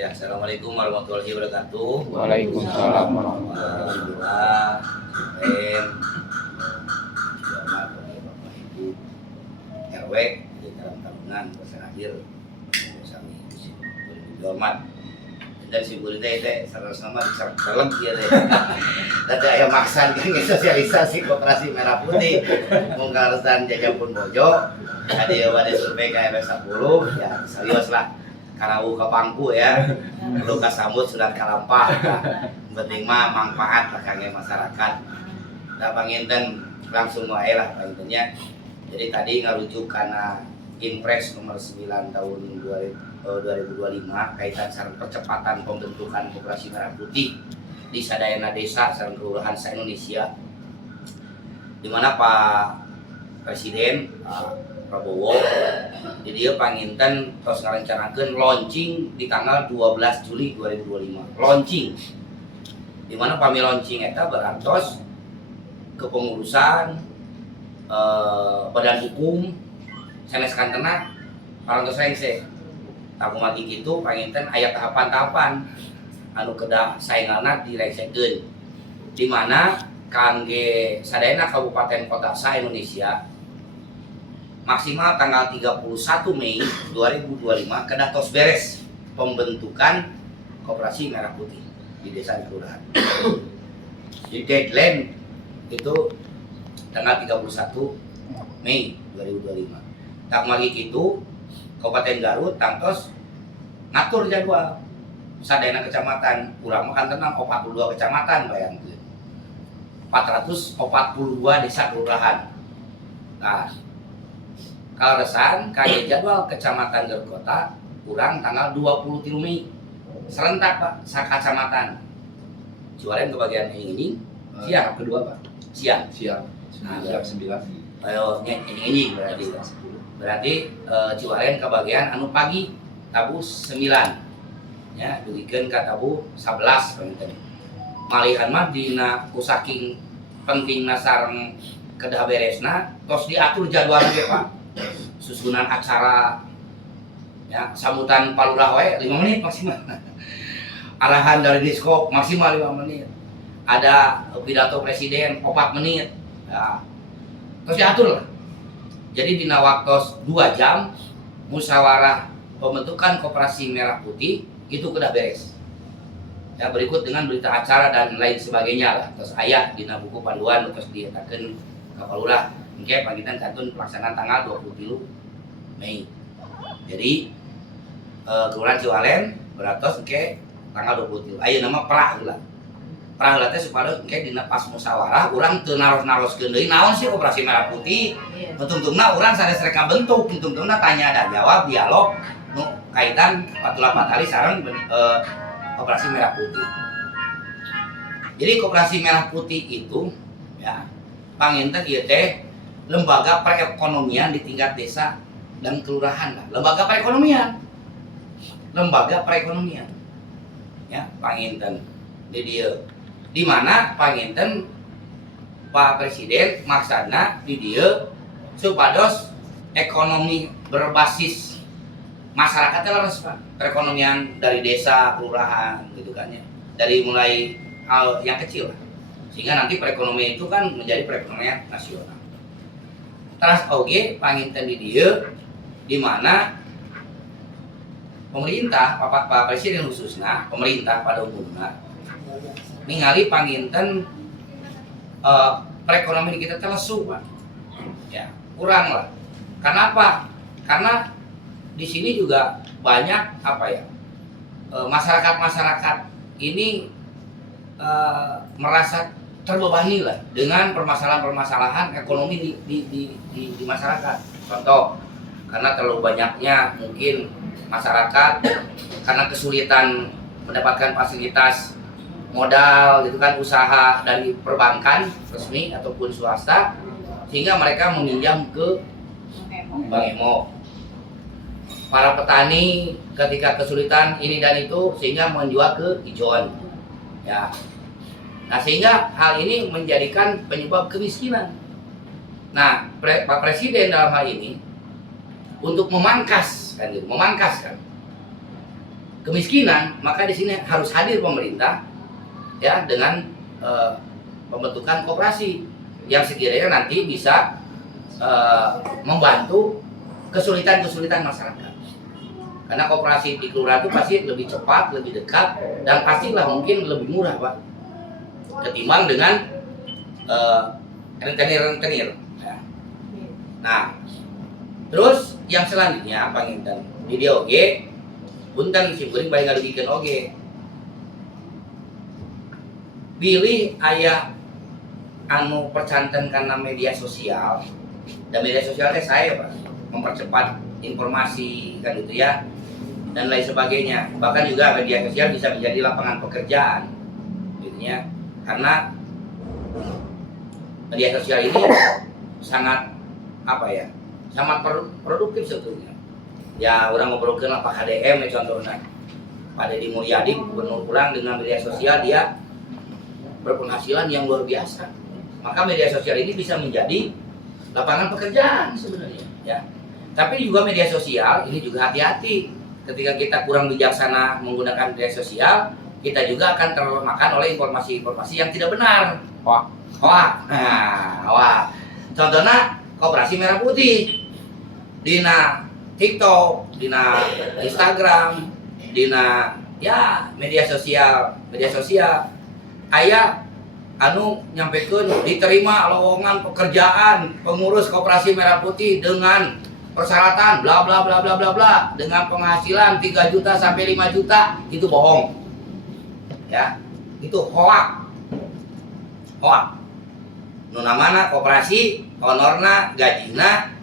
Ya, assalamualaikum warahmatullahi wabarakatuh. Waalaikumsalam warahmatullahi Alhamdulillah, selamat Bapak Ibu RW di dalam tabungan pesan akhir kami hormat dan si guru teh sama-sama diserang dia teh. Tadi aya maksan kan sosialisasi koperasi Merah Putih mungkaresan Jajapun Bojo. Ada wadah survei KRS 10 ya serius lah. Karau ke pangku ya, perlu kasambut sudah kalampah. Penting mah manfaat lah kangge masyarakat. Nah panginten langsung wae lah pangintennya. Jadi tadi ngarujuk karena Impres nomor 9 tahun 2025 kaitan sareng percepatan pembentukan Koperasi Merah Putih di sadayana desa sareng kelurahan se-Indonesia. Di mana Pak Presiden Prabowo jadi dia panginten tos ngarencanakeun launching di tanggal 12 Juli 2025 launching di mana pami launching eta berantos kepengurusan badan hukum sanes kantena parantos rengse tak mati kitu panginten aya tahapan-tahapan anu kedah saenganna direngsekeun di mana kangge sadayana kabupaten kota se-Indonesia maksimal tanggal 31 Mei 2025 kedah tos beres pembentukan Koperasi Merah Putih di desa di kelurahan. Di deadline itu tanggal 31 Mei 2025. Tak lagi itu Kabupaten Garut tangtos ngatur jadwal sadayana kecamatan urang makan tenang 42 kecamatan bayangkeun. 442 desa kelurahan. Nah, kaleresan kaya jadwal kecamatan Gerkota kurang tanggal 23 Mei serentak Pak sakacamatan Ciwaren ke bagian ini siang kedua Pak siang Nah, jam 9. ayo ini berarti Ciwaren ke bagian anu pagi tabu 9 ya dugikeun ka tabu 11 panten malihan mah dina kusaking pentingna sareng kedah beresna tos diatur jadwal ge Pak susunan acara ya sambutan palurah wae 5 menit maksimal arahan dari diskop maksimal 5 menit ada pidato presiden 4 menit ya terus diatur lah jadi dina waktu 2 jam musyawarah pembentukan Koperasi Merah Putih itu kedah beres ya berikut dengan berita acara dan lain sebagainya lah terus aya dina buku panduan terus dietakeun ka palurah engke pangitan kantun pelaksanaan tanggal 23 Mei. Jadi kelurahan Ciwalen beratos engke tanggal 23. Aya nama prah heula. Prah heula teh supaya engke dina pas musyawarah urang teu naros-naroskeun deui naon sih Koperasi Merah Putih. Tungtungna urang sanes rek bentuk, tungtungna tanya dan jawab dialog nu kaitan 48 hari sareng Koperasi Merah Putih. Jadi Koperasi Merah Putih itu ya panginten ieu teh lembaga perekonomian di tingkat desa dan kelurahan lah. Lembaga perekonomian ya panginten di dieu di mana panginten Pak Presiden maksana di dieu supados ekonomi berbasis masyarakat leres Pak perekonomian dari desa kelurahan gitu kan ya dari mulai hal yang kecil lah. Sehingga nanti perekonomian itu kan menjadi perekonomian nasional. Terus oge panginten di dieu di mana pemerintah Pak Presiden khususnya pemerintah pada umumnya ningali panginten perekonomian kita terlesu Pak. Ya, kurang lah. Kenapa? Karena di sini juga banyak apa ya? Masyarakat ini merasa terbebani lah dengan permasalahan-permasalahan ekonomi di masyarakat. Contoh, karena terlalu banyaknya mungkin masyarakat karena kesulitan mendapatkan fasilitas modal gitu kan usaha dari perbankan resmi ataupun swasta sehingga mereka meminjam ke Bank Emo. Para petani ketika kesulitan ini dan itu sehingga menjual ke ijon. Ya. Nah sehingga hal ini menjadikan penyebab kemiskinan. Nah Pak Presiden dalam hal ini untuk memangkas kan, kemiskinan, maka di sini harus hadir pemerintah ya dengan pembentukan koperasi yang sekiranya nanti bisa membantu kesulitan-kesulitan masyarakat. Karena koperasi di kelurahan itu pasti lebih cepat, lebih dekat, dan pastilah mungkin lebih murah, Pak, ketimbang dengan rentenir-rentenir. Nah, terus yang selanjutnya panginten video oge, punten simkuring bae ngadugikeun oge. Pilih ayah anu percanten karena media sosial, dan media sosial teh saya Pak mempercepat informasi kan gitu ya, dan lain sebagainya. Bahkan juga media sosial bisa menjadi lapangan pekerjaan gitu ya, karena media sosial ini sangat apa ya, sangat produktif sebetulnya ya. Orang ngobrolkeun lah Pak HDM ya contohnya, Pak Deddy Mulyadi gubernur pulang dengan media sosial dia berpenghasilan yang luar biasa. Maka media sosial ini bisa menjadi lapangan pekerjaan sebenarnya ya. Tapi juga media sosial ini juga hati-hati, ketika kita kurang bijaksana menggunakan media sosial, kita juga akan termakan oleh informasi-informasi yang tidak benar. Wah, contohnya Koperasi Merah Putih, dina TikTok, dina Instagram, dina ya media sosial, aya anu nyampaikan diterima lowongan pekerjaan pengurus Koperasi Merah Putih dengan persyaratan bla bla bla bla bla bla dengan penghasilan 3 juta sampai 5 juta. Itu bohong ya, itu hoak. Nu namana koperasi honorna gajina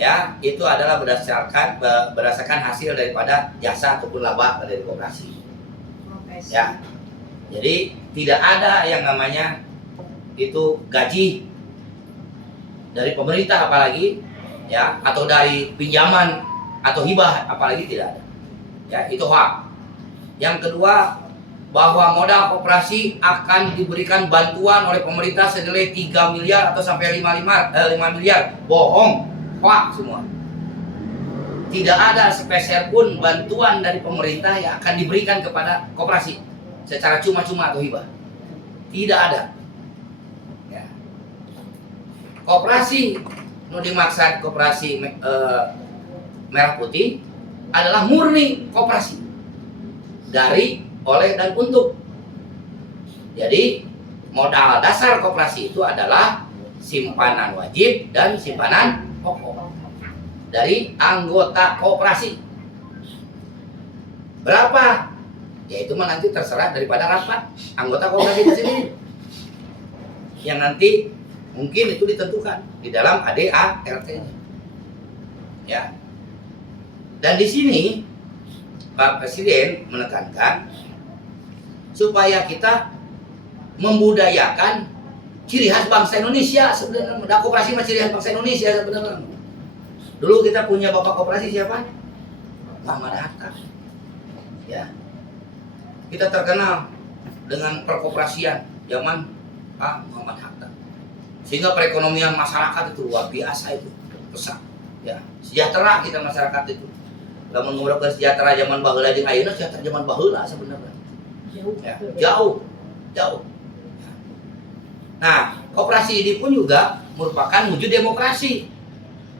ya itu adalah berdasarkan hasil daripada jasa ataupun laba dari koperasi ya. Jadi tidak ada yang namanya itu gaji dari pemerintah apalagi ya, atau dari pinjaman atau hibah apalagi, tidak ada ya, itu hak. Yang kedua, bahwa modal koperasi akan diberikan bantuan oleh pemerintah senilai 3 miliar atau sampai 5 miliar. Bohong, hoak semua. Tidak ada sepeser pun bantuan dari pemerintah yang akan diberikan kepada koperasi secara cuma-cuma atau hibah. Tidak ada ya. Koperasi nu dimaksud koperasi Merah Putih adalah murni koperasi dari, oleh, dan untuk. Jadi modal dasar koperasi itu adalah simpanan wajib dan simpanan pokok dari anggota koperasi. Berapa? Ya itu mah nanti terserah daripada rapat anggota koperasi itu sendiri, yang nanti mungkin itu ditentukan di dalam ADART-nya ya. Dan di sini Pak Presiden menekankan supaya kita membudayakan ciri khas bangsa Indonesia. Sebenarnya koperasi mah ciri khas bangsa Indonesia sebenarnya. Dulu kita punya bapak koperasi siapa? Muhammad Hatta ya. Kita terkenal dengan perkoperasian zaman Pak Muhammad Hatta, sehingga perekonomian masyarakat itu luar biasa, itu besar ya. Sejahtera kita masyarakat itu. Lamun ngomong sejahtera zaman baheula jeung ayeuna, sejahtera zaman baheula sebenarnya ya, jauh. Nah, koperasi ini pun juga merupakan wujud demokrasi.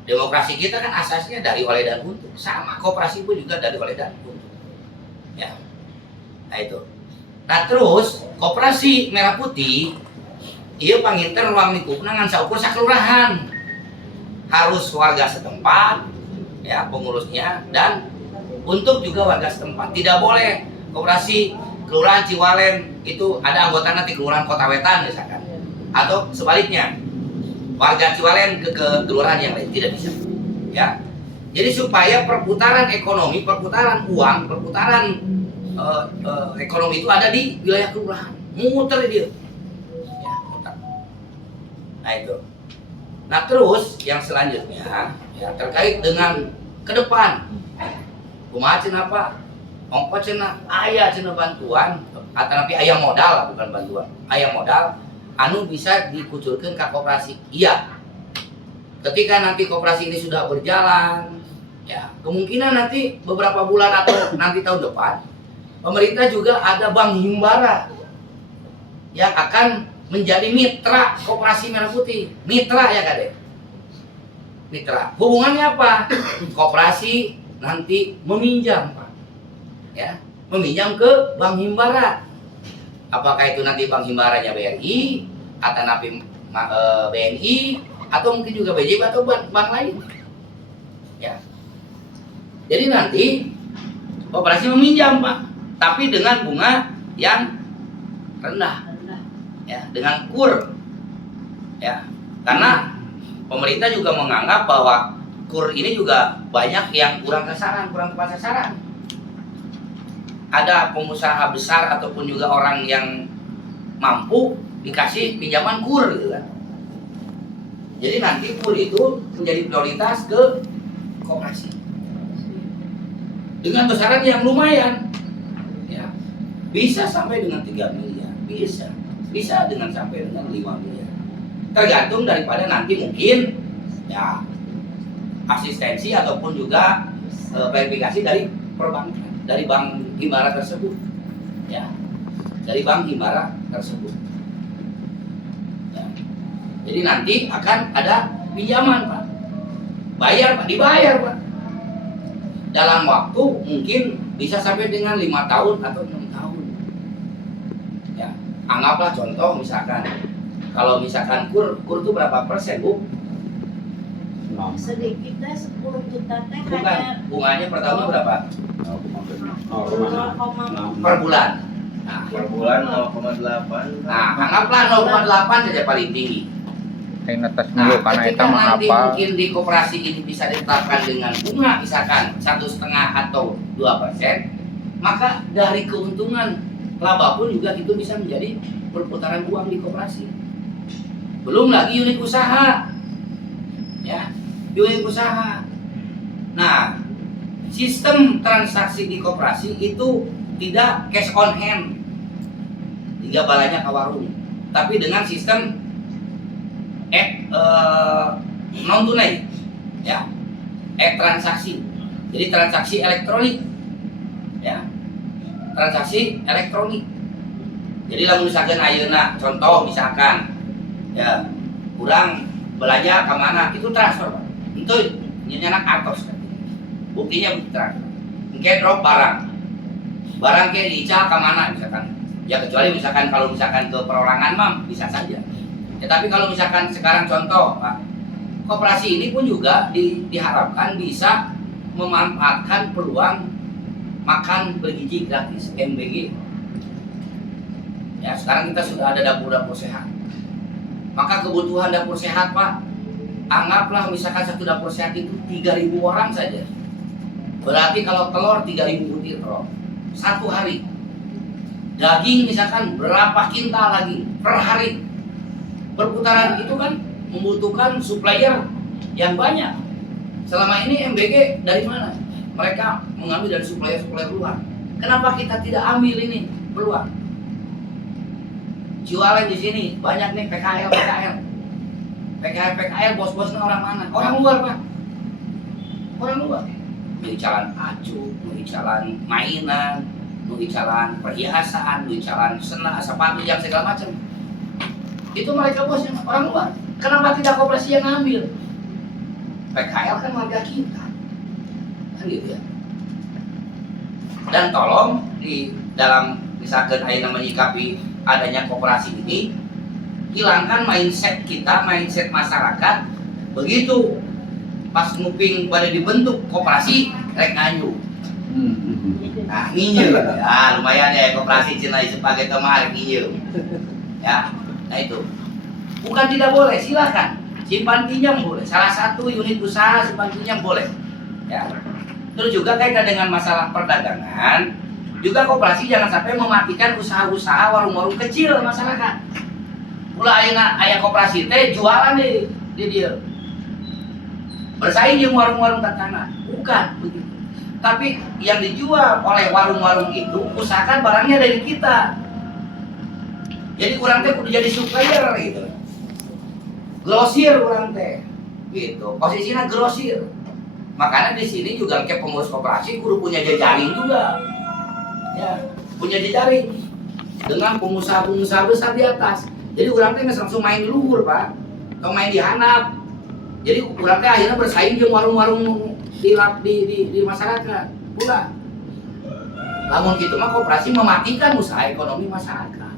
Demokrasi kita kan asasnya dari, oleh, dan untuk. Sama koperasi pun juga dari, oleh, dan untuk ya. Nah itu. Nah terus Koperasi Merah Putih ieu panginten ruang lingkupna ngan saukur sakelurahan. Harus warga setempat ya pengurusnya, dan untuk juga warga setempat. Tidak boleh koperasi kelurahan Ciwalen itu ada anggota nanti kelurahan Kota Wetan misalkan, atau sebaliknya warga Ciwalen ke kelurahan yang lain, tidak bisa ya. Jadi supaya perputaran ekonomi, perputaran uang, perputaran ekonomi itu ada di wilayah kelurahan, muter dia ya, muter. Nah itu. Nah terus yang selanjutnya ya terkait dengan ke depan, kumaha cenah apa ongko cenah aya cenah bantuan atau tapi aya modal, bukan bantuan, aya modal anu bisa dikucurkan ke koperasi. Iya, ketika nanti koperasi ini sudah berjalan Ya, kemungkinan nanti beberapa bulan atau nanti tahun depan, pemerintah juga ada Bank Himbara yang akan menjadi mitra Koperasi Merah Putih. Mitra ya Kade? Mitra. Hubungannya apa? Koperasi nanti meminjam, Pak. Ya, meminjam ke Bank Himbara. Apakah itu nanti Bank Himbaranya BRI, atau nanti BNI, atau mungkin juga BJB atau bank lain. Ya. Jadi nanti Koperasi meminjam, Pak, tapi dengan bunga yang rendah. Ya, dengan kur. Ya. Karena pemerintah juga menganggap bahwa kur ini juga banyak yang kurang sasaran, kurang tepat sasaran. Ada pengusaha besar ataupun juga orang yang mampu dikasih pinjaman kur gitu kan. Jadi nanti kur itu menjadi prioritas ke Koperasi dengan besaran yang lumayan, ya, bisa sampai dengan 3 miliar, bisa dengan sampai dengan 5 miliar, tergantung daripada nanti mungkin ya asistensi ataupun juga verifikasi dari perbankan, dari Bank Himbara tersebut, ya, dari Bank Himbara tersebut. Ya. Jadi nanti akan ada pinjaman, Pak, bayar, Pak, dibayar, Pak, dalam waktu mungkin bisa sampai dengan 5 tahun atau 6 tahun. Ya, anggaplah contoh misalkan kalau misalkan kur itu berapa persen, Bu? Sedikitnya 10 juta teh Bukan, hanya bunganya per tahunnya berapa? 0,6 Per bulan. Nah, Per bulan 0,8. nah anggaplah 0,8 saja paling tinggi. Yang atas Nah, dulu karena ketika itu nanti apa? mungkin di koperasi ini bisa ditetapkan dengan bunga misalkan 1,5 atau 2%, maka dari keuntungan laba pun juga itu bisa menjadi perputaran uang di koperasi. Belum lagi unit usaha, ya, unit usaha. Nah, sistem transaksi di koperasi itu tidak cash on hand, tiga balanya ke warung, tapi dengan sistem non tunai, ya, transaksi. Jadi transaksi elektronik, ya, transaksi elektronik. Jadi lamun misalkan ayeuna contoh misalkan ya kurang belanja ke mana itu transfer, Pak. Itu nyenak atos. Buktinya transfer. Mungkin drop barang ke diical ke mana misalkan. Ya kecuali misalkan kalau misalkan ke perorangan mah bisa saja. Ya, tapi kalau misalkan sekarang contoh, Pak, koperasi ini pun juga diharapkan bisa memanfaatkan peluang makan bergizi gratis MBG. Ya, sekarang kita sudah ada dapur-dapur sehat. Maka kebutuhan dapur sehat, Pak, anggaplah misalkan satu dapur sehat itu 3.000 orang saja. Berarti kalau telur 3.000 butir telur satu hari. Daging misalkan berapa kintal lagi per hari. Perputaran itu kan membutuhkan supplier yang banyak. Selama ini MBG dari mana? Mereka mengambil dari supplier luar. Kenapa kita tidak ambil ini peluang? Jualan di sini banyak nih PKL bos-bosnya orang mana? Orang luar, Pak. Orang luar. Mengicalan acu, mengicalan mainan, mengicalan perhiasan, mengicalan sena, sepatu yang segala macam. Itu mereka bosnya orang luar. Kenapa tidak koperasi yang ngambil? PKL kan warga kita, kan gitu ya. Dan tolong di dalam misalkan ayeuna menyikapi adanya koperasi ini, hilangkan mindset kita, mindset masyarakat. Begitu pas nguping pada dibentuk koperasi, rek ngayu. Nah, nginyu. Ya, lumayan ya koperasi Cina sebagai teman nginyu. Ya. Nah itu bukan tidak boleh, silakan simpan pinjam boleh, salah satu unit usaha simpan pinjam boleh, ya. Terus juga kaitan dengan masalah perdagangan, juga koperasi jangan sampai mematikan usaha-usaha warung-warung kecil masyarakat. Mulai ayah koperasi teh jualan deh dia bersaing dengan warung-warung tatana, bukan begitu. Tapi yang dijual oleh warung-warung itu usahakan barangnya dari kita. Jadi kurang teh kudu jadi supplier gitu. Grosir kurang teh. Gitu. Posisinya grosir. Makanya di sini juga kayak pengurus koperasi kudu punya jejaring juga. Ya, punya jejaring dengan pengusaha-pengusaha besar di atas. Jadi orang teh nggak langsung main di luhur, Pak. Atau main di handap. Jadi orang teh akhirnya bersaing dengan warung-warung di masyarakat. Pula. Namun gitu mah koperasi mematikan usaha ekonomi masyarakat.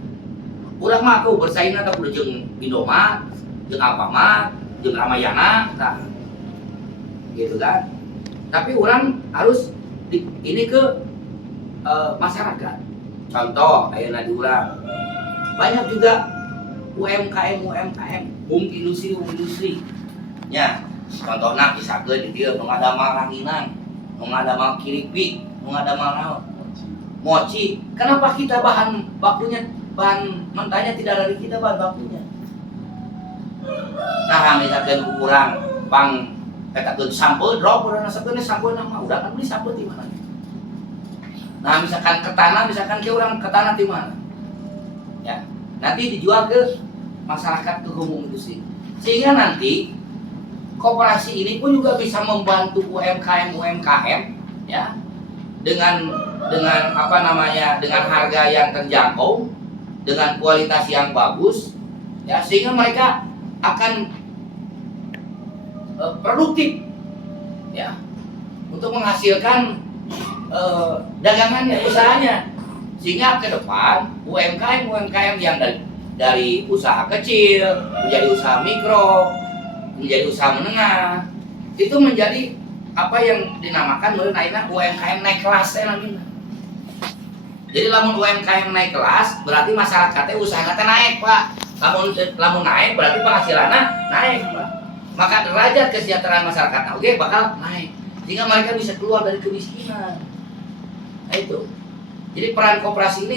Urang mah tuh bersaing atau kudu jeung Indomart, jeung Alfamart, jeung Ramayana, nah. Gitu kan. Tapi orang harus ini ke masyarakat. Contoh ayeuna di urang. Banyak juga UMKM, industri. Ya, contohna pisakeun di dieu nu ngadamel ranginan, nu ngadamel kiripik, nu ngadamel mochi. Kenapa kita bahan bakunya, bahan mentahnya tidak dari kita bahan bakunya? Nah, misalkan ukuran pang katakeun sampel drop urang sakeun sampel mah udah kan beli sampel di mana? Nah, misalkan ke tanah, misalkan ke orang ke tanah di mana? Ya, nanti dijual ke masyarakat, ke umum industri. Sehingga nanti koperasi ini pun juga bisa membantu UMKM ya dengan apa namanya, dengan harga yang terjangkau, dengan kualitas yang bagus, ya sehingga mereka akan produktif ya untuk menghasilkan dagangannya, usahanya, sehingga ke depan UMKM yang dari usaha kecil menjadi usaha mikro, menjadi usaha menengah, itu menjadi apa yang dinamakan akhirnya UMKM naik kelas namanya. Jadi lamun UMKM naik kelas berarti masyarakatnya usahanya naik, Pak. Lamun naik berarti penghasilannya naik, Pak. Maka derajat kesejahteraan masyarakat oke bakal naik, sehingga mereka bisa keluar dari kemiskinan. Nah itu. Jadi peran koperasi ini